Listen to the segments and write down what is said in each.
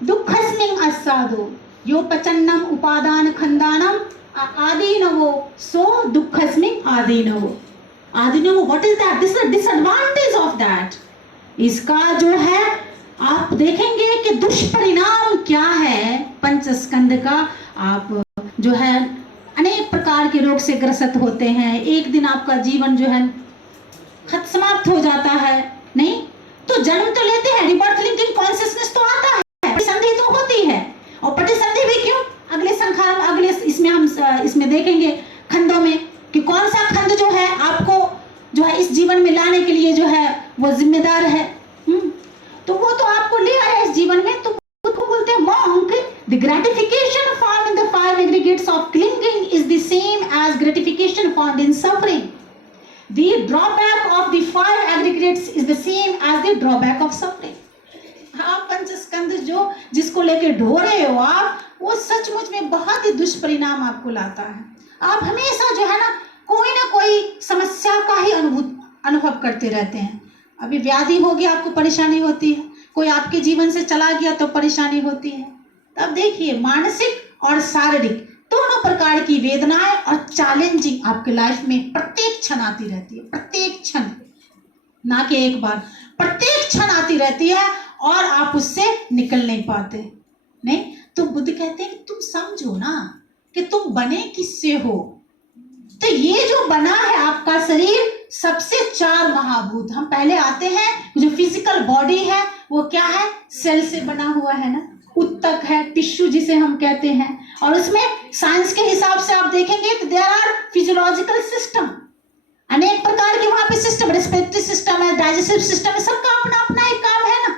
दुःखस्मिन् अस्सादु यो पचन्नम उपादान खंदानम आदीनवो सो दुःखस्मिन् आदीनवो। आदीनवो what is that? This is disadvantage of that. इसका जो है आप देखेंगे कि दुष्परिणाम क्या है पंचस्कंद का। आप जो है अनेक प्रकार के रोग से ग्रसित होते हैं, एक दिन आपका जीवन जो है समाप्त हो जाता है। नहीं तो जन्म तो लेते हैं, रिबर्थ लिंकिंग कॉन्शियसनेस तो आता है, प्रतिसंधि तो होती है। और प्रतिसंधि भी क्यों? अगले संखार में, अगले इसमें हम इसमें देखेंगे खंडों में कि कौन सा खंड जो है आपको जो है इस जीवन में लाने के लिए जो है वो जिम्मेदार है। तो वो तो आपको ले आया इस जीवन में। तो उसको बोलते हैं monk, the gratification found in the five aggregates of clinging is the same as gratification found in suffering. The drawback of the five aggregates is the same as the drawback of suffering. आप पंचस्कंद जो जिसको लेके ढो रहे हो आप, वो सचमुच में बहुत ही दुष्परिणाम आपको लाता है। आप हमेशा जो है ना कोई समस्या का ही अनुभव करते रहते हैं। अभी व्याधि हो गया, आपको परेशानी होती है, कोई आपके जीवन से चला गया तो परेशानी होती है। तब देखिए मानसिक और शारीरिक दोनों प्रकार की वेदनाएं और चैलेंजिंग आपके लाइफ में प्रत्येक क्षण आती रहती है। प्रत्येक क्षण, ना कि एक बार, प्रत्येक क्षण आती रहती है और आप उससे निकल नहीं पाते। नहीं तो बुद्ध कहते हैं कि तुम समझो ना कि तुम बने किससे हो। तो ये जो बना है आपका शरीर, सबसे चार महाभूत। हम पहले आते हैं, जो फिजिकल बॉडी है वो क्या है? सेल से बना हुआ है ना, उत्तक है, टिश्यू जिसे हम कहते हैं। और उसमें साइंस के हिसाब से आप देखेंगे तो देयर आर फिजियोलॉजिकल सिस्टम, अनेक प्रकार के वहां पे सिस्टम, रेस्पिरेटरी सिस्टम है, डाइजेस्टिव सिस्टम है, सबका अपना अपना एक काम है ना।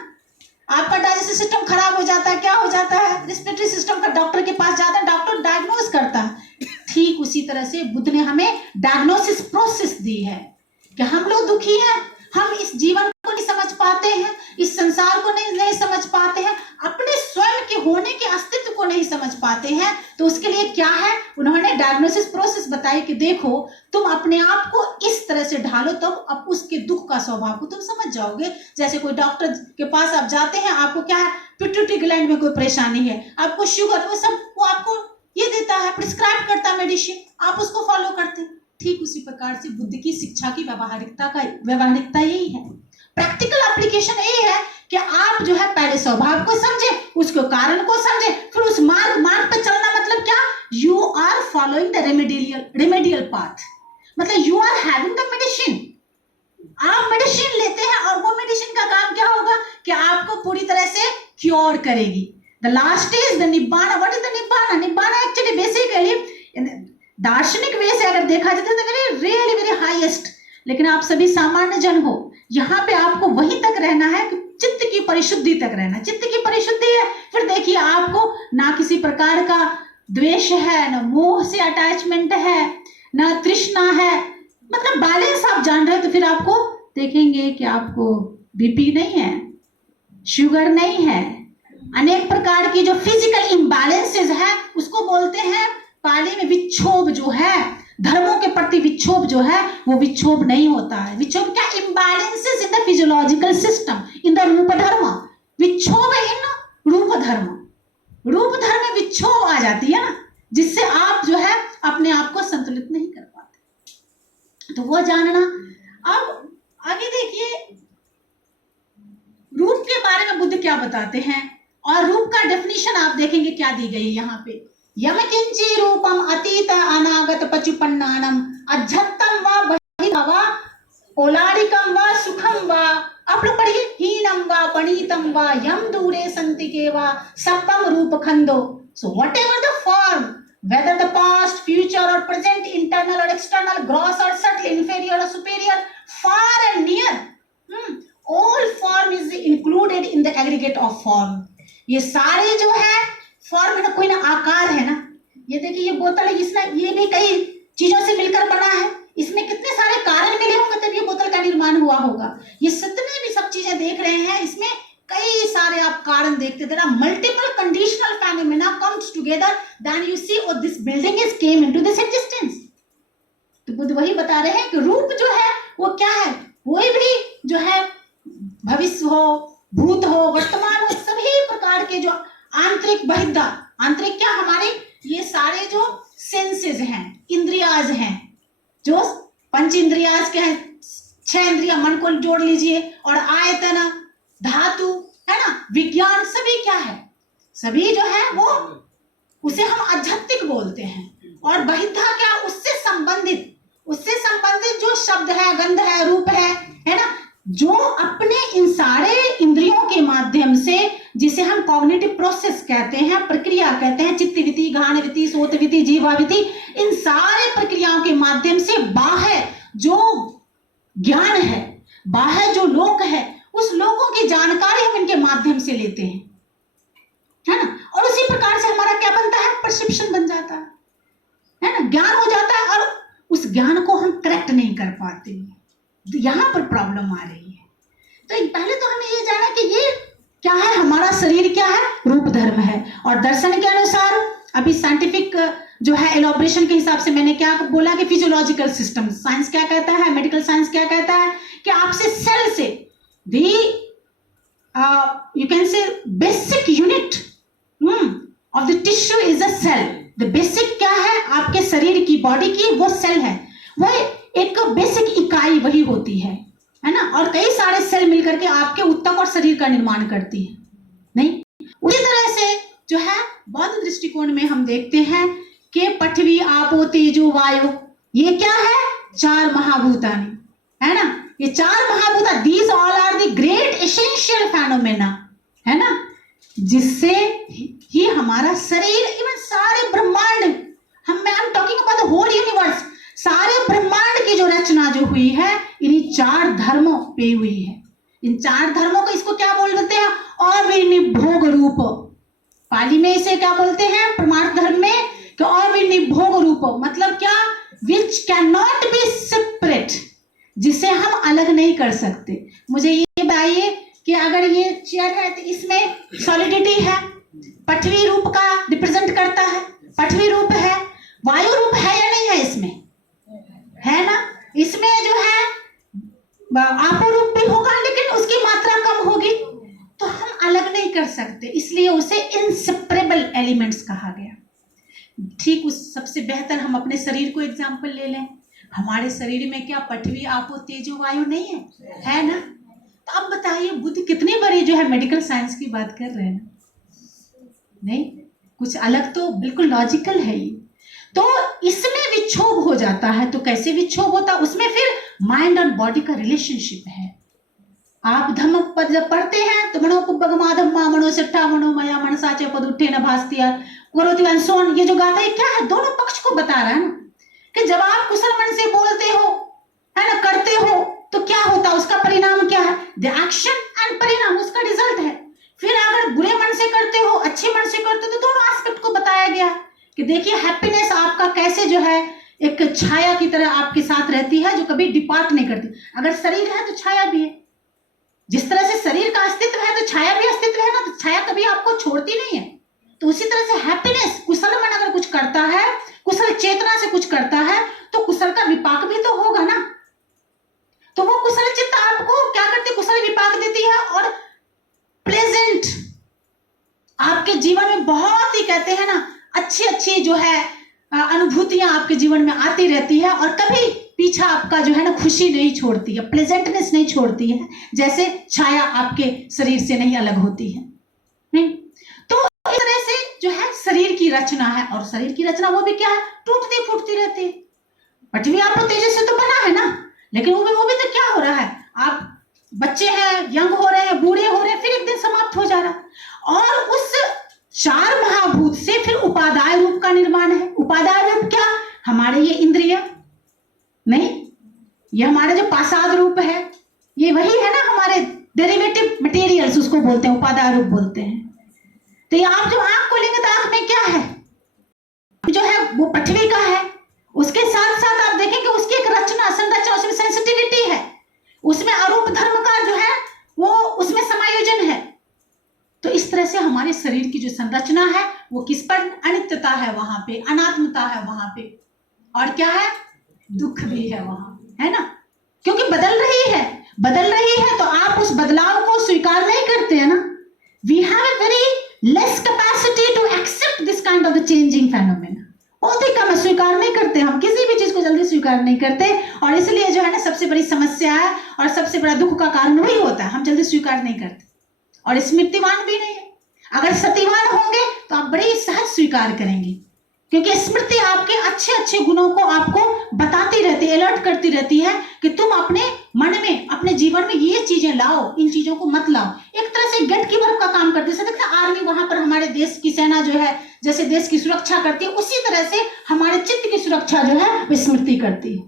आपका डाइजेस्टिव सिस्टम खराब हो जाता है, क्या हो जाता है? रेस्पिरेटरी सिस्टम का डॉक्टर के पास जाता है, डॉक्टर डायग्नोज करता है। ठीक उसी तरह से बुद्ध ने हमें डायग्नोसिस प्रोसेस दी है कि हम लोग दुखी हैं, हम इस जीवन को नहीं समझ पाते हैं, इस संसार को नहीं समझ पाते हैं, अपने स्वयं के होने के अस्तित्व को नहीं समझ पाते हैं। तो उसके लिए क्या है? उन्होंने डायग्नोसिस प्रोसेस बताई कि देखो तुम अपने आप को इस तरह से ढालो तो अब उसके दुख का स्वभाव को तुम समझ जाओगे। जैसे कोई डॉक्टर के पास आप जाते हैं, आपको क्या है, पिट्यूटरी ग्लैंड में कोई परेशानी है, आपको शुगर, वो सब वो आपको ये देता है, प्रिस्क्राइब करता है मेडिसिन, आप उसको फॉलो करते हैं। ठीक उसी प्रकार से बुद्ध की शिक्षा की व्यवहारिकता यही है। प्रैक्टिकल एप्लीकेशन यही है कि आप जो है पहले स्वभाव को समझे, उसके कारण को समझे, फिर उस मार्ग पे चलना। मतलब क्या? You are following the remedial path, मतलब you are having the medicine. आप मेडिसिन लेते हैं और वो मेडिसिन का काम क्या होगा कि आपको पूरी तरह से क्योर करेगी। The last is the nibbana. What is the nibbana? Nibbana actually basically दार्शनिक वे से अगर देखा जाए तो वेरी हाईएस्ट, लेकिन आप सभी सामान्य जन हो, यहाँ पे आपको वहीं तक रहना है कि चित्त की परिशुद्धि तक रहना। चित्त की परिशुद्धि है, फिर देखिए आपको ना किसी प्रकार का द्वेष है, ना मोह से अटैचमेंट है, ना तृष्णा है, मतलब बैलेंस आप जान रहे हो। तो फिर आपको देखेंगे कि आपको बीपी नहीं है, शुगर नहीं है, अनेक प्रकार की जो फिजिकल इम्बैलेंसेस है उसको बोलते हैं पाली में विक्षोभ। जो है धर्मों के प्रति विक्षोभ जो है वो विक्षोभ नहीं होता है। विक्षोभ क्या? Imbalances in the physiological system, in the रूप धर्म। विक्षोभ इन रूप धर्म, रूप धर्म में विक्षोभ आ जाती है ना, जिससे आप जो है अपने आप को संतुलित नहीं कर पाते। तो वो जानना। अब आगे देखिए रूप के बारे में बुद्ध क्या बताते हैं, और रूप का डेफिनेशन आप देखेंगे क्या दी गई यहाँ पे। यम किंची रूपम अतीत अनागत पचुपन्नानम अध्यत्तम व बहिर्म व ओलारिकम व सुखम व, आप लोग पढ़िए, हीनम व पणीतम व यम दूरे संतिके व सप्पम रूप खंडो। So whatever the form, whether the past, future or present, internal or external, gross or subtle, inferior or superior, far and near, all form is included in the aggregate of form. ये सारे जो है form है ना, कोई ना आकार है ना। ये देखिए ये बोतल है, इसमें ये भी कई चीजों से मिलकर बना है, इसमें कितने सारे कारण मिले होंगे तब ये बोतल का निर्माण हुआ होगा। ये जितने भी सब चीजें देख रहे हैं इसमें कई सारे आप कारण देखते थे ना। Multiple conditional phenomena comes together, then you see oh this building is came into this existence. तो बुद्ध वही बता रहे हैं कि रूप जो है वो क्या है, कोई भी जो है भविष्य हो, भूत हो, वर्तमान हो, सभी प्रकार के जो आंतरिक बहिद्धा, आंतरिक क्या हमारे ये सारे जो सेंसेस हैं, इंद्रियाज हैं, जो पंच इंद्रियाज के हैं, 6 इंद्रिया, मन को जोड़ लीजिए, और आयतन, धातु, है ना, विज्ञान, सभी क्या है, सभी जो है वो उसे हम आध्यात्मिक बोलते हैं। और बहिद्धा क्या, उससे संबंधित जो शब्द है, गंध है, रूप है ना, जो अपने इन सारे इंद्रियों के माध्यम से, जिसे हम कॉग्निटिव प्रोसेस कहते हैं, प्रक्रिया कहते हैं, चित्तवृत्ति, घ्राणवृत्ति, सोतवृत्ति, जीवावृत्ति, इन सारे प्रक्रियाओं के माध्यम से बाह्य जो ज्ञान है, बाह्य जो लोक है, उस लोकों की जानकारी हम इनके माध्यम से लेते हैं, है ना। और उसी प्रकार से हमारा क्या बनता है, परसेप्शन बन जाता है ना, ज्ञान हो जाता है, और उस ज्ञान को हम करेक्ट नहीं कर पाते, यहां पर प्रॉब्लम आ रही है। तो पहले तो हमें ये जाना कि ये क्या है, हमारा शरीर क्या है, रूप धर्म है। और दर्शन के अनुसार, अभी साइंटिफिक जो है एलोब्रेशन के हिसाब से मैंने क्या बोला कि फिजियोलॉजिकल सिस्टम, साइंस क्या कहता है, मेडिकल साइंस क्या कहता है कि आपसे सेल से the you can say basic unit of the tissue is a cell. The basic क्या है आपके शरीर की, बॉडी की, वो सेल है, वो एक बेसिक इकाई वही होती है ना। और कई सारे सेल मिलकर के आपके उत्तक और शरीर का निर्माण करती है, नहीं। उसी तरह से जो है बौद्ध दृष्टिकोण में हम देखते हैं कि पृथ्वी, आपो, तेजो, वायु, ये क्या है, 4 महाभूतानि, है ना। ये 4 महाभूता, these all are the great essential phenomena, है ना, जिससे ही हमारा शरीर, इवन सारे ब्रह्मांड, I am talking about the whole universe, सारे ब्रह्मांड की जो रचना जो हुई है, इन्हीं 4 धर्मों पे हुई है। इन 4 धर्मों को, इसको क्या बोल देते हैं, अविनिभोग रूप। पाली में इसे क्या बोलते हैं, प्रमाण धर्म में, कि अविनिभोग रूप मतलब क्या, which can not be separate, जिसे हम अलग नहीं कर सकते। मुझे ये बताइए कि अगर ये चेयर है तो इसमें सॉलिडिटी है, पृथ्वी रूप का रिप्रेजेंट करता है, पृथ्वी रूप है, वायु रूप है या नहीं है, इसमें है ना, इसमें जो है आपो रूप भी होगा, लेकिन उसकी मात्रा कम होगी, तो हम अलग नहीं कर सकते, इसलिए उसे इनसेपरेबल एलिमेंट्स कहा गया। ठीक उस सबसे बेहतर हम अपने शरीर को एग्जाम्पल ले लें। हमारे शरीर में क्या पृथ्वी, आपो, तेजो, वायु नहीं है ना। तो अब बताइए, बुद्ध कितनी बड़ी जो है मेडिकल साइंस की बात कर रहे हैं ना, नहीं, कुछ अलग तो बिल्कुल लॉजिकल है ये। तो इसमें विक्षोभ हो जाता है, तो कैसे विक्षोभ होता है, उसमें फिर माइंड और बॉडी का रिलेशनशिप है। आप धम्म पद जब पढ़ते हैं तो मनोपुब्बगमाधम्मा मनोसिट्ठा मनोमया मनसा च पदुट्ठेन भास्तिया करोति वंसोन, ये जो गाथा है क्या है, दोनों पक्ष को बता रहा है ना, कि जब आप कुशल मन से बोलते हो, है ना, करते हो, तो क्या होता है, उसका परिणाम क्या है, द एक्शन एंड परिणाम, उसका रिजल्ट है। फिर अगर बुरे मन से करते हो, अच्छे मन से करते हो, तो दोनों एस्पेक्ट को बताया गया है कि देखिए हैप्पीनेस आपका कैसे जो है एक छाया की तरह आपके साथ रहती है, जो कभी डिपार्ट नहीं करती। अगर शरीर है तो छाया भी है, जिस तरह से शरीर का अस्तित्व है तो छाया भी अस्तित्व है ना, तो छाया कभी आपको छोड़ती नहीं है। तो उसी तरह से हैप्पीनेस, कुशल मन अगर कुछ करता है, कुशल चेतना से कुछ करता है, तो कुशल का विपाक भी तो होगा ना। तो वो कुशल चित्त आपको क्या करती, कुशल विपाक देती है, और प्लेजेंट आपके जीवन में बहुत ही, कहते हैं ना, अच्छी अच्छी जो है अनुभूतियां आपके जीवन में आती रहती है, और कभी पीछा आपका जो है ना खुशी नहीं छोड़ती है, प्लेजेंटनेस नहीं छोड़ती है, जैसे छाया आपके शरीर से नहीं अलग होती है, नहीं। तो इस तरह से जो है शरीर की रचना है, और शरीर की रचना वो भी क्या है, टूटती फूटती रहती है। पृथ्वी आप तेजस से तो बना है ना, लेकिन वो भी तो क्या हो रहा है, आप बच्चे हैं, यंग हो रहे हैं, बूढ़े हो रहे हैं, फिर एक दिन समाप्त हो जा रहा है। और उस 4 महाभूत से फिर उपादाय रूप का निर्माण है। उपादाय रूप क्या, हमारे ये इंद्रिय नहीं, ये हमारे जो पासाद रूप है, ये वही है ना, हमारे डेरिवेटिव मटेरियल्स उसको बोलते हैं, उपादाय रूप बोलते हैं। तो ये आप जो आंख खोलेंगे तो आंख में क्या है, जो है वो पृथ्वी का है। उसके साथ साथ आप देखेंगे उसकी एक रचना, संरचना, उसमें सेंसिटिविटी है, उसमें अरूप धर्म का जो है वो उसमें समायोजन है। तो इस तरह से हमारे शरीर की जो संरचना है वो किस पर, अनित्यता है वहां पे, अनात्मता है वहां पे, और क्या है, दुख भी है वहां, है ना, क्योंकि बदल रही है, तो आप उस बदलाव को स्वीकार नहीं करते हैं ना। We have a very less capacity changing phenomena. बहुत ही कम है, स्वीकार नहीं करते हम, किसी भी चीज को जल्दी स्वीकार नहीं करते, और इसलिए जो है ना सबसे बड़ी समस्या है और सबसे बड़ा दुख का कारण वही होता है, हम जल्दी स्वीकार नहीं करते और स्मृतिवान भी नहीं है। अगर सतीवान होंगे तो आप बड़ी सहज स्वीकार करेंगे, क्योंकि स्मृति आपके अच्छे अच्छे गुणों को आपको बताती रहती है, अलर्ट करती रहती है कि तुम अपने मन में, अपने जीवन में ये चीजें लाओ, इन चीजों को मत लाओ। एक तरह से गेट कीपर का काम करती है। देखते आर्मी वहां पर हमारे देश की सेना जो है जैसे देश की सुरक्षा करती है, उसी तरह से हमारे चित्त की सुरक्षा जो है वो स्मृति करती है।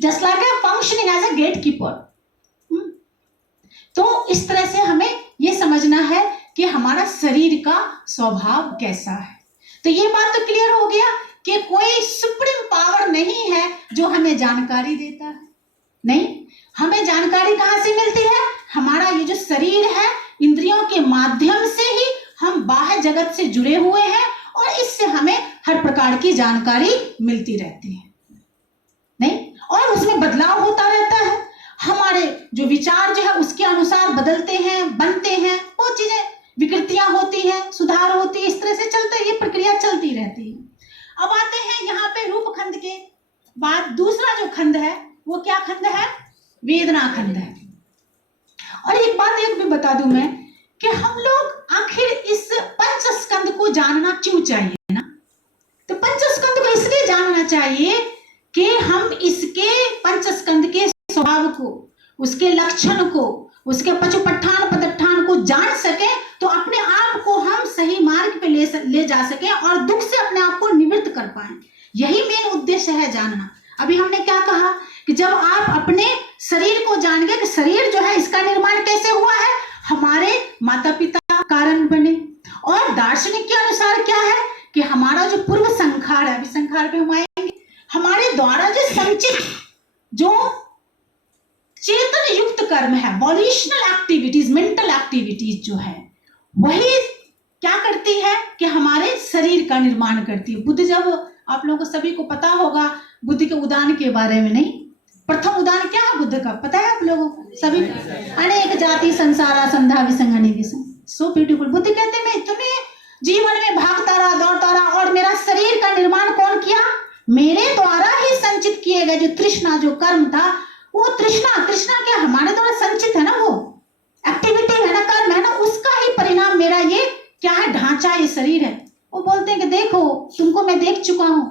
Just like a functioning as a gate keeper. तो इस तरह से हमें यह समझना है कि हमारा शरीर का स्वभाव कैसा है। तो ये बात तो क्लियर हो गया कि कोई सुप्रीम पावर नहीं है जो हमें जानकारी देता है। नहीं, हमें जानकारी कहां से मिलती है? हमारा ये जो शरीर है, इंद्रियों के माध्यम से ही हम बाह्य जगत से जुड़े हुए हैं और इससे हमें हर प्रकार की जानकारी मिलती रहती है। नहीं, और उसमें बदलाव होता रहता है। हमारे जो विचार जो है उसके अनुसार बदलते हैं, बनते हैं, वो चीजें, विकृतियां होती हैं, सुधार होती है, इस तरह से चलते, ये प्रक्रिया चलती रहती है। अब आते हैं यहाँ पे रूप खंड के बाद दूसरा जो खंड है वो क्या खंड है? वेदना खंड है। और एक बात एक भी बता दूं मैं कि हम लोग आखिर इस पंचस्कंद को जानना क्यों चाहिए ना? तो पंचस्कंद को इसलिए जानना चाहिए कि हम इसके पंचस्कंद के स्वभाव को, उसके लक्षण को, उसके पशुपट्ठान पदट्ठान को जान सके, तो अपने आप को हम सही मार्ग पे ले जा सके और दुख से अपने आप को निवृत्त कर पाए। यही मेन उद्देश्य है जानना। अभी हमने क्या कहा कि जब आप अपने शरीर को जानेंगे कि शरीर जो है इसका निर्माण कैसे हुआ है, हमारे माता पिता कारण बने, और दार्शनिक के अनुसार क्या है कि हमारा जो पूर्व संखार है, अभी संखार पे हम आएंगे, हमारे द्वारा जो संचित जो चेतन युक्त कर्म है, वॉल्यूशनल एक्टिविटीज, मेंटल एक्टिविटीज जो है, वही क्या करती है कि हमारे शरीर का निर्माण करती है। बुद्ध, जब आप लोगों को सभी को पता होगा बुद्ध के उदान के बारे में, नहीं, प्रथम उदान क्या है बुद्ध का पता है आप लोगों को सभी? अनेक जाति संसारा संधा विसंगनि विसंग। So beautiful. बुद्ध कहते हैं मैं इतने जीवन में भागता रहा, दौड़ता रहा, और मेरा शरीर का निर्माण कौन किया? मेरे द्वारा ही संचित किए गए जो तृष्णा, जो कर्म था, वो तृष्णा क्या हमारे द्वारा संचित है ना, वो एक्टिविटी है ना, कर्म है ना, उसका ही परिणाम मेरा ये क्या है, ढांचा, ये शरीर है। वो बोलते हैं कि देखो तुमको मैं देख चुका हूं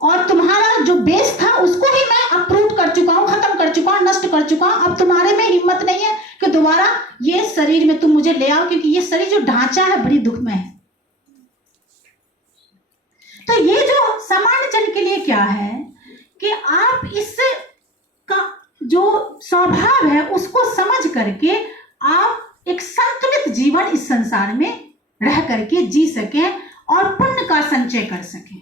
और तुम्हारा जो बेस था उसको ही मैं अप्रूव कर चुका हूं, खत्म कर चुका हूं, नष्ट कर चुका हूं। अब तुम्हारे में हिम्मत नहीं है कि दोबारा ये शरीर में तुम मुझे ले आओ, क्योंकि ये शरीर जो ढांचा है बड़ी दुखमय है। तो ये जो सामान्य जन के लिए क्या है कि आप इस का जो स्वभाव है उसको समझ करके आप एक संतुलित जीवन इस संसार में रह करके जी सकें और पुण्य का संचय कर सकें।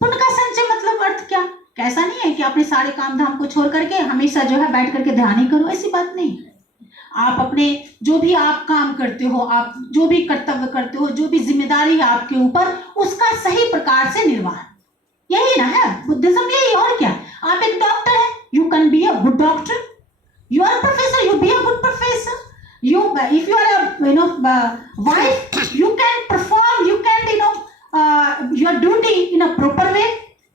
पुण्य का संचय मतलब अर्थ क्या? कैसा नहीं है कि अपने सारे काम धाम को छोड़ करके हमेशा जो है बैठ करके ध्यान ही करो, ऐसी बात नहीं है। आप अपने जो भी आप काम करते हो, आप जो भी कर्तव्य करते हो, जो भी जिम्मेदारी है आपके ऊपर, उसका सही प्रकार से निर्वाह, यही ना है बुद्धिज्म, यही। और क्या? आप एक डॉक्टर है, you can be a good doctor. You are professor, you be a good professor. You, if you are a wife, you can perform, you can your duty in a proper way.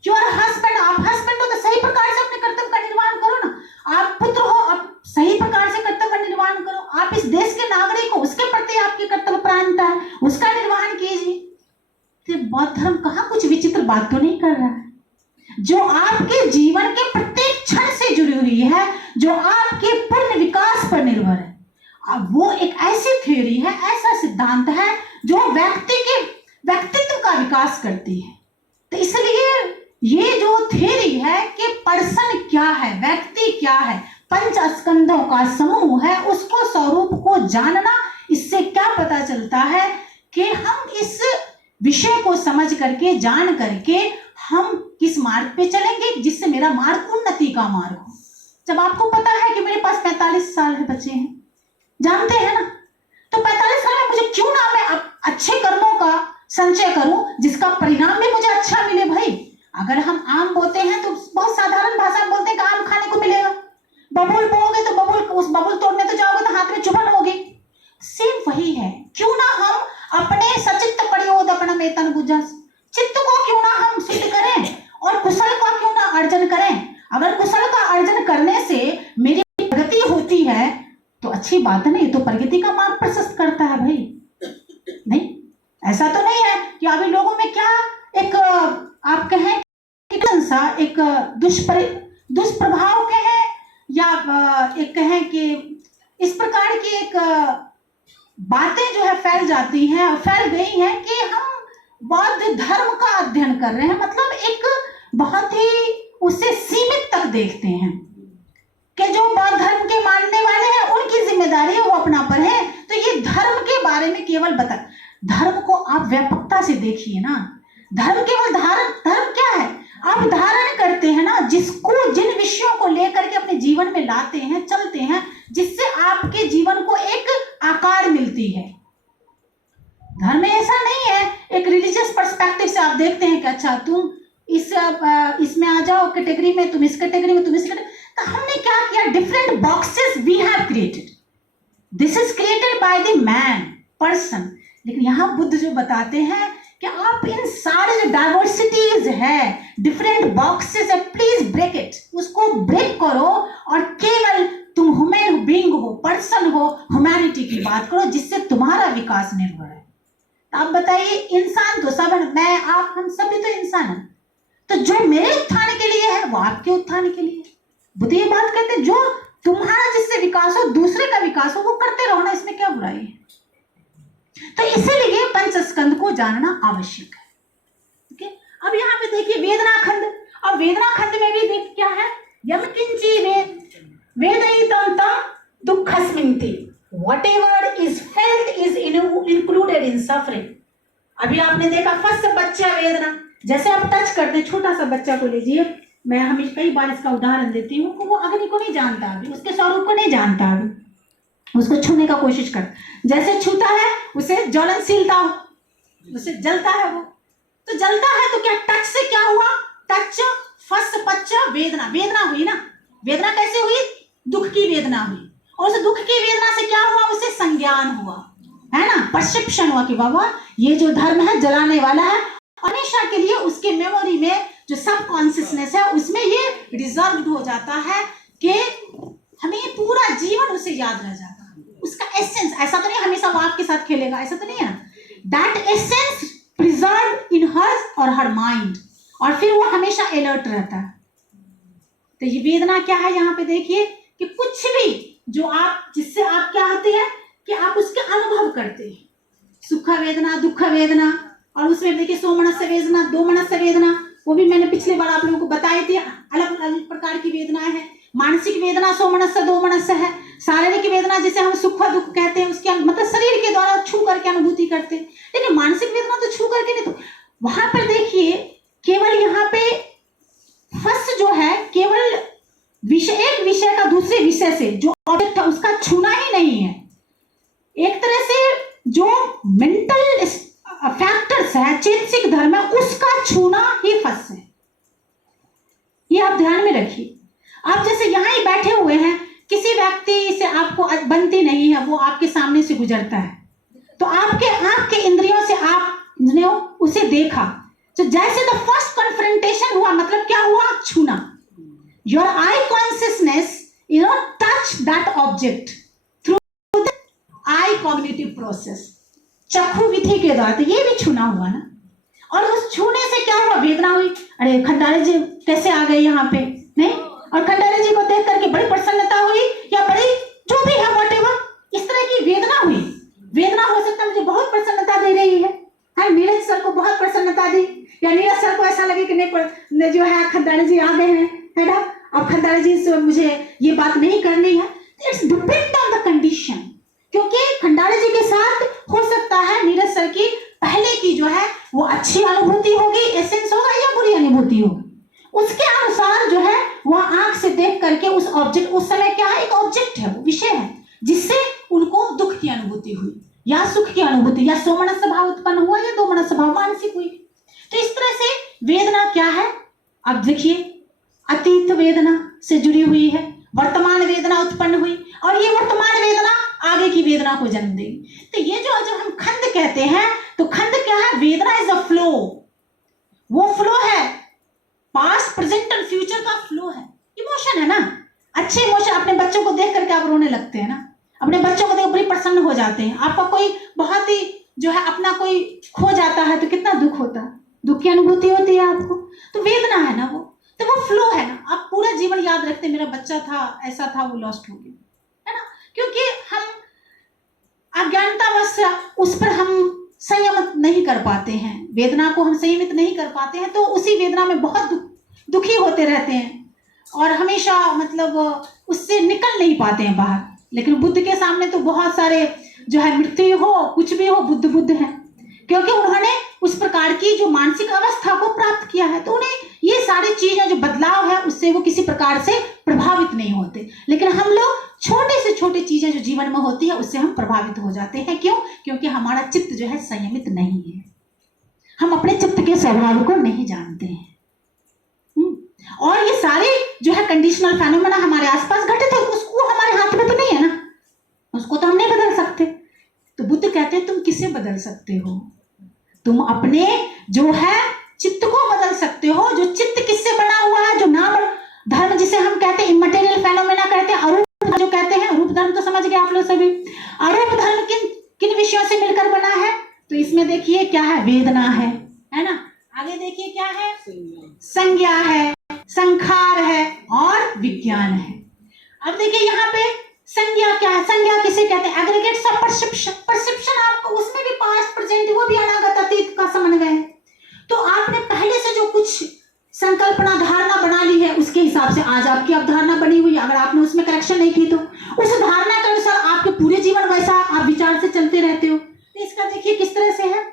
You are a husband, आप husband हो तो सही प्रकार से अपने कर्तव्य का निर्वहन करो ना। आप पुत्र हो, आप सही प्रकार से कर्तव्य का निर्वहन करो। आप इस देश के नागरिक हो, उसके प्रति आपकी कर्तव्य परायणता है, उसका निर्वहन कीजिए। तो बौद्ध धर्म कहाँ कुछ विचित्र बात तो नहीं कर रहा है, जो आपके जीवन के प्रत्येक क्षण से जुड़ी हुई है, जो आपके पूर्ण विकास पर निर्भर है। अब वो एक ऐसी थ्योरी है, ऐसा सिद्धांत है जो व्यक्ति के व्यक्तित्व का विकास करती है। तो इसलिए ये जो थ्योरी है कि पर्सन क्या है, व्यक्ति क्या है, पंच स्कंधों का समूह है, उसको स्वरूप को जानना, इससे क्या पता चलता है कि हम इस विषय को समझ करके, जान करके हम किस मार्ग पे चलेंगे जिससे मेरा मार्ग उन्नति का मार्ग हो। जब आपको पता है कि मेरे पास 45 साल है, बच्चे हैं, जानते हैं ना, तो 45 साल में मुझे क्यों ना मैं अच्छे कर्मों का संचय करूं जिसका परिणाम भी मुझे अच्छा मिले। भाई अगर हम आम बोते हैं तो बहुत साधारण भाषा में बोलते हैं कि आम खाने को मिलेगा, बबूल बोओगे तो बबूल, उस बबूल तोड़ने तो जाओगे तो हाथ में चुभन होगी। सेम वही है, क्यों ना हम अपने सचित्त प्रयोदपनम एतन बुझा, चित्त को क्यों ना हम शुद्ध करें और कुशल का क्यों ना अर्जन करें। अगर कुशल का अर्जन करने से मेरी प्रगति होती है तो अच्छी बात है ना, ये तो प्रगति का मार्ग प्रशस्त करता है भाई। नहीं, ऐसा तो नहीं है कि अभी लोगों में क्या एक आप कहें सा एक दुष्प्रभाव कहें या एक कहें कि इस प्रकार की एक बातें जो है फैल जाती हैं और फैल गई हैं कि हम बौद्ध धर्म का अध्ययन कर रहे हैं, मतलब एक बहुत ही उसे सीमित तक देखते हैं कि जो बौद्ध धर्म के मानने वाले हैं उनकी जिम्मेदारी है, वो अपना पर है। तो ये धर्म के बारे में केवल बता, धर्म को आप व्यापकता से देखिए ना। धर्म केवल धर्म क्या है, आप धारण करते हैं ना, जिसको जिन विषयों को लेकर के अपने जीवन में लाते हैं, चलते हैं, जिससे आपके जीवन को एक आकार मिलती है। धर्म ऐसा नहीं है एक रिलीजियस पर्सपेक्टिव से आप देखते हैं कि अच्छा तुम इसमें आ जाओ कैटेगरी में, तुम इस कैटेगरी में, तुम इस कैटेगरी। तो हमने क्या किया, different boxes we have created, this is created by the man person. लेकिन यहाँ बुद्ध जो बताते हैं कि आप इन सारे जो डाइवर्सिटीज है, डिफरेंट बॉक्सेस है, प्लीज ब्रेक इट, उसको ब्रेक करो और केवल तुम ह्यूमन बीइंग हो, पर्सन हो, ह्यूमैनिटी की बात करो, जिससे तुम्हारा विकास निर्भर है। आप बताइए, इंसान तो सब है, मैं आप हम सभी तो इंसान हैं, तो जो मेरे उत्थान के लिए है वो आपके उत्थान के लिए। बुद्ध ये बात कहते हैं, जो तुम्हारा जिससे विकास हो, दूसरे का विकास हो, वो करते रहो ना, इसमें क्या बुराई है। तो इसीलिए पंचस्कंद को जानना आवश्यक है। ओके, अब यहाँ पे देखिए वेदना खंड, और वेदना खंड में भी देख क्या है, यम किंची वेदयितं तं दुःखस्मिन्ति, whatever is felt is included in suffering. अभी आपने देखा फर्स्ट बच्चा वेदना, जैसे आप टच करते, छोटा सा बच्चा को लीजिए, मैं हमेशा कई बार इसका उदाहरण देती हूँ, वो अग्नि को नहीं जानता, अभी उसके स्वरूप को नहीं जानता, अभी उसको छूने का कोशिश कर, जैसे छूता है उसे ज्वलनशीलता हो, उसे जलता है, वो तो जलता है, तो क्या टच से क्या हुआ, टच फर्स्ट बच्चा वेदना, वेदना हुई ना, वेदना कैसे हुई, दुख की वेदना हुई, और उस दुख की वेदना से क्या हुआ, उसे संज्ञान हुआ, है ना, परसेप्शन हुआ कि बाबा ये जो धर्म है जलाने वाला है, हमेशा के लिए उसके मेमोरी में जो सब कॉन्शियसनेस है उसमें ये रिजर्व्ड हो जाता है कि हमें पूरा जीवन उसे याद रह जाता है, उसका एसेंस। ऐसा तो नहीं हमेशा वो आपके साथ खेलेगा, ऐसा तो नहीं है, that essence preserve in hers और हर माइंड, और फिर वो हमेशा अलर्ट रहता है। तो ये वेदना क्या है, यहाँ पे देखिए कि कुछ भी जो आप, जिससे आप क्या होते हैं कि आप उसके अनुभव करते हैं, सुख वेदना, दुख वेदना, और उसमें देखिए सोमनस्य वेदना, दो मनस्य वेदना, वो भी मैंने पिछले बार आप लोगों को बताई थी, अलग अलग प्रकार की वेदनाएं हैं। मानसिक वेदना सो मनस्य दो मनस्य है, शारीरिक वेदना जिसे हम सुख दुख कहते हैं, उसके मतलब शरीर के द्वारा छू करके अनुभूति करते हैं, लेकिन मानसिक वेदना तो छू करके नहीं। तो वहां पर देखिए केवल यहाँ पे फर्स्ट जो है, केवल विषय, एक विषय का दूसरे विषय से जो ऑब्जेक्ट है उसका छूना ही नहीं है, एक तरह से जो मेंटल फैक्टर्स है, चेतसिक धर्म है, उसका छूना ही फर्स्ट है। ये आप ध्यान में रखिए। आप जैसे यहाँ ही बैठे हुए हैं, किसी व्यक्ति से आपको बनती नहीं है, वो आपके सामने से गुजरता है, तो आपके आंख के इंद्रियों से आपने उसे देखा, तो जैसे द फर्स्ट कन्फ्रंटेशन हुआ, मतलब क्या हुआ, छूना। Your I consciousness touch that object through the I cognitive process, चक्षु विधि के द्वारा, तो ये भी छूना हुआ ना। और उस छूने से क्या हुआ, वेदना हुई, अरे खंडारी जी कैसे आ गए यहाँ पे, नहीं, और खंडारी जी को देख करके बड़ी प्रसन्नता हुई, या बड़ी जो भी है व्हाटएवर, इस तरह की वेदना हुई। वेदना हो सकता है मुझे बहुत प्रसन्नता दे रही है, नीरज सर को बहुत प्रसन्नता दी, या नीरज सर को ऐसा लगे कि नहीं जो है खंडारी जी आ गए हैं, है ना, अब खंडारी जी से मुझे ये बात नहीं करनी है। It's depend on the condition, क्योंकि खंडारी जी के साथ हो सकता है नीरज सर की पहले की जो है वो अच्छी अनुभूति होगी, एसेंस होगा, या बुरी अनुभूति होगी, उसके अनुसार जो है वह आंख से देख करके उस ऑब्जेक्ट, उस समय क्या है, एक ऑब्जेक्ट है, वो विषय है, जिससे उनको दुख की अनुभूति हुई या सुख की अनुभूति, या सोमनस्य भाव उत्पन्न हुआ, या दो मनस्य भाव मानसिक हुई। तो इस तरह से वेदना क्या है, अब देखिए अतीत वेदना से जुड़ी हुई है, वर्तमान वेदना उत्पन्न हुई, और ये वर्तमान वेदना आगे की वेदना को जन्म देगी। तो ये जो जब हम खंड कहते हैं तो खंड क्या है? वेदना इज अ फ्लो, वो फ्लो है, पास्ट प्रेजेंट और फ्यूचर का फ्लो है, इमोशन है ना। अच्छे इमोशन, अपने बच्चों को देख करके आप रोने लगते हैं ना, अपने बच्चों को देख बड़ी प्रसन्न हो जाते हैं। आपका कोई बहुत ही जो है अपना कोई खो जाता है तो कितना दुख होता है, दुख की अनुभूति होती है आपको, तो वेदना है ना वो, तो वो फ्लो है ना। आप पूरा जीवन याद रखते मेरा बच्चा था, ऐसा था, वो लॉस्ट हो गया, है ना, क्योंकि हम अज्ञानतावश उस पर हम संयमित नहीं कर पाते हैं, वेदना को हम संयमित नहीं कर पाते हैं, तो उसी वेदना में बहुत दुखी होते रहते हैं और हमेशा मतलब उससे निकल नहीं पाते हैं बाहर। लेकिन बुद्ध के सामने तो बहुत सारे जो है मृत्यु हो कुछ भी हो, बुद्ध बुद्ध है, क्योंकि उन्होंने उस प्रकार की जो मानसिक अवस्था को प्राप्त किया है, तो उन्हें ये सारी चीजें जो बदलाव है उससे वो किसी प्रकार से प्रभावित नहीं होते। लेकिन हम लोग छोटे से छोटी चीजें जो जीवन में होती है उससे हम प्रभावित हो जाते हैं। क्यों? क्योंकि हमारा चित्त जो है संयमित नहीं है, हम अपने चित्त के स्वभाव को नहीं जानते हैं। और ये सारे जो है कंडीशनल फेनोमेना हमारे आसपास घटित है, उसको हमारे हाथ में तो नहीं है ना, उसको तो हम नहीं बदल सकते। तो बुद्ध कहते हैं तुम किसे बदल सकते हो? तुम अपने जो है चित्त को बदल सकते हो। जो चित्त किससे बना हुआ है? जो नाम धर्म जिसे हम कहते हैं इमटेरियल फेनोमेना कहते हैं, अरूप जो कहते हैं, रूप धर्म तो समझ गए आप लोग सभी। अरूप धर्म किन किन विषयों से मिलकर बना है? तो इसमें देखिए क्या है? वेदना है ना। आगे देखिए क्या है? संज्ञा है, संखार है और विज्ञान है। अब देखिए यहाँ पे संज्ञा क्या है? संज्ञा किसे कहते हैं? Aggregates of perception. परसेप्शन आपको उसमें भी पास्ट प्रेजेंट वो भी अनागत अतीत का समन्वय है। तो आपने पहले से जो कुछ संकल्पना धारणा बना ली है उसके हिसाब से आज आपकी अवधारणा बनी हुई है। अगर आपने उसमें करेक्शन नहीं की तो उस धारणा के अनुसार आपके पूरे जीवन वैसा आप विचार से चलते रहते हो। तो इसका देखिए किस तरह से है।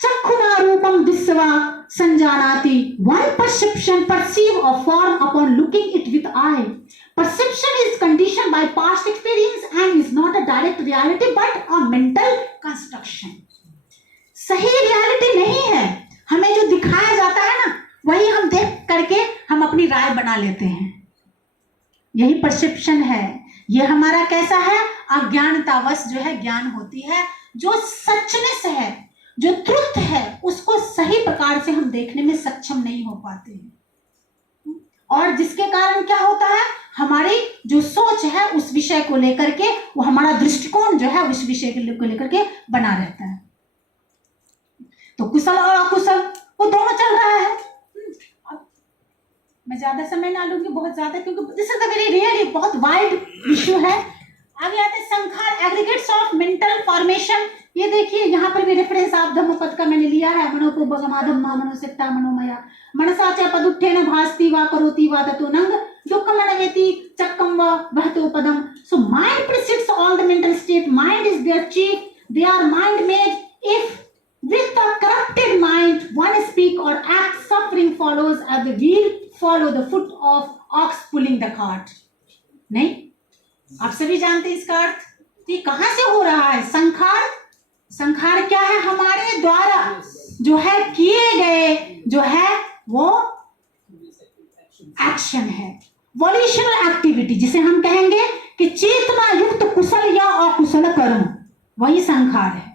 चक्षुना रूपम दिस्वा संजानाति। One perception perceive a form upon looking it with eye. Perception is conditioned by past experience and is not a direct reality but a mental construction. सही रियलिटी नहीं है, हमें जो दिखाया जाता है ना वही हम देख करके हम अपनी राय बना लेते हैं, यही परसेप्शन है। ये हमारा कैसा है? अज्ञानतावश जो है ज्ञान होती है। जो सचनेस है, जो ट्रुथ है, उसको सही प्रकार से हम देखने में सक्षम नहीं हो पाते हैं, और जिसके कारण क्या होता है? हमारी जो सोच है उस विषय को लेकर के, वो हमारा दृष्टिकोण जो है उस विषय को लेकर के बना रहता है। तो कुशल और अकुशल वो दोनों चल रहा है। अब मैं ज्यादा समय ना लूंगी, बहुत ज्यादा, क्योंकि this is a very real, बहुत वाइड इश्यू है। आगे आते संखार, एग्रीगेट्स ऑफ मेंटल फॉर्मेशन। ये देखिए यहाँ पर भी रेफरेंस आप धम्मपद का मैंने लिया है। मनोपूर्वगमाधम मनोसिकता मनोमया मनसा च पदुत्थेन भास्ति वा करोति वा ततो नंग दुःखम मनवेति चक्कम वा वहतो पदम। So mind precedes all the mental state, mind is their chief, they are mind made. If with the corrupted mind one speak or act, suffering follows as the wheel follow the foot of ox pulling the cart. नहीं, आप सभी जानते हैं इसका अर्थ। तो ये कहां से हो रहा है? संखार। संखार क्या है? हमारे द्वारा जो है किए गए जो है वो एक्शन है, वॉल्यूशनल एक्टिविटी, जिसे हम कहेंगे कि चेतना युक्त कुशल या अकुशल कर्म, वही संखार है।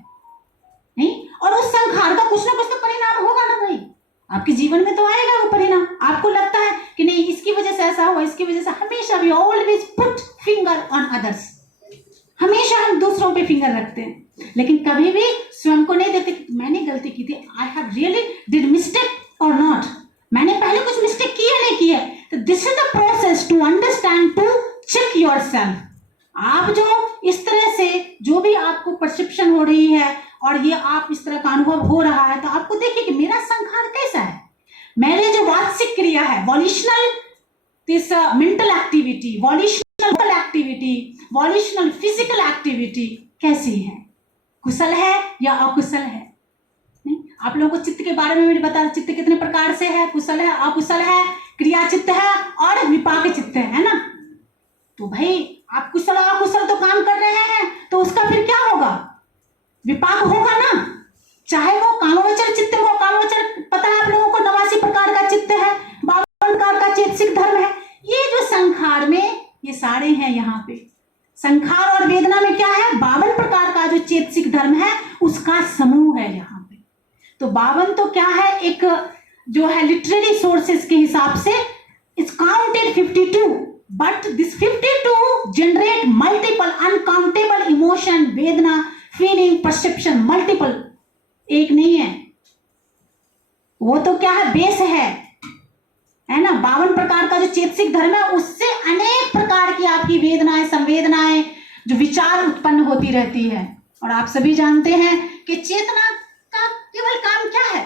नहीं, और उस संखार का कुछ ना कुछ तो परिणाम होगा ना भाई, आपके जीवन में तो आएगा वो परिणाम। आपको लगता है कि नहीं इसकी वजह से ऐसा हुआ, इसकी वजह से, हमेशा भी always put finger on others, हमेशा हम दूसरों पे फिंगर रखते हैं, लेकिन कभी भी स्वयं को नहीं देखते कि मैंने गलती की थी, I have really did mistake और नॉट, मैंने पहले कुछ मिस्टेक की है नहीं की है। तो this is the process to understand, to check yourself. आप जो इस तरह से जो भी आपको परसेप्शन हो रही है और ये आप इस तरह का अनुभव हो रहा है, तो आपको देखिए कि मेरा संखार कैसा है, मेरे जो वाचिक क्रिया है, volitional this mental activity, volitional activity, volitional physical activity कैसी है, कुशल है या अकुशल है। नहीं, आप लोगों को चित्त के बारे में भी बता, चित्त कितने प्रकार से है, कुशल है, अकुशल है, क्रिया चित्त है और विपाक चित्त है ना। तो भाई आप कुशल और अकुशल तो काम कर रहे हैं, तो उसका फिर क्या होगा? विपाक होगा ना, चाहे वो कामोचर चित्त हो। कामोचर पता है आप लोगों को 89 प्रकार का चित्त है, 52 प्रकार का चेतसिक धर्म है। ये जो संखार में ये सारे हैं यहाँ पे, संखार और वेदना में क्या है? 52 प्रकार का जो चेतसिक धर्म है उसका समूह है यहाँ पे। तो 52 तो क्या है, एक जो है लिटरेरी सोर्सेस के हिसाब से it's counted 52, but this 52 generate multiple uncountable emotion, वेदना, फीलिंग, परसेप्शन, मल्टीपल, एक नहीं है। वो तो क्या है, बेस है ना। 52 प्रकार का जो चेतसिक धर्म है उससे अनेक प्रकार की आपकी वेदनाएं, संवेदनाएं, जो विचार उत्पन्न होती रहती है। और आप सभी जानते हैं कि चेतना का केवल काम क्या है?